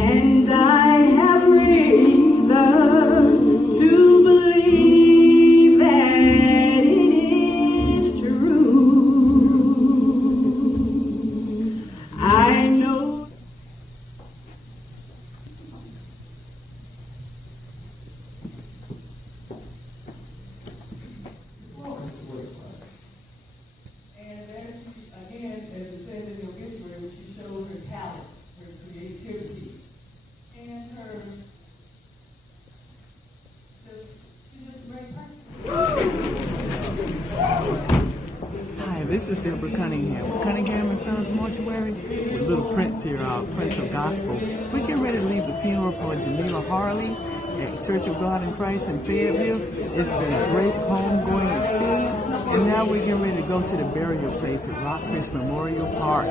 And I have reason to believe that it is true. I know. And as she, again, as it said in the obituary, she showed her talent, her creativity, and her she's just a great person. Hi, this is Deborah Cunningham. Cunningham and Sons Mortuary with Lil Prince here, our Prince of Gospel. We get ready to leave the funeral for Jamila Harley at Church of God in Christ in Fayetteville. It's been a great homegoing experience, and now we're getting ready to go to the burial place at Rockfish Memorial Park.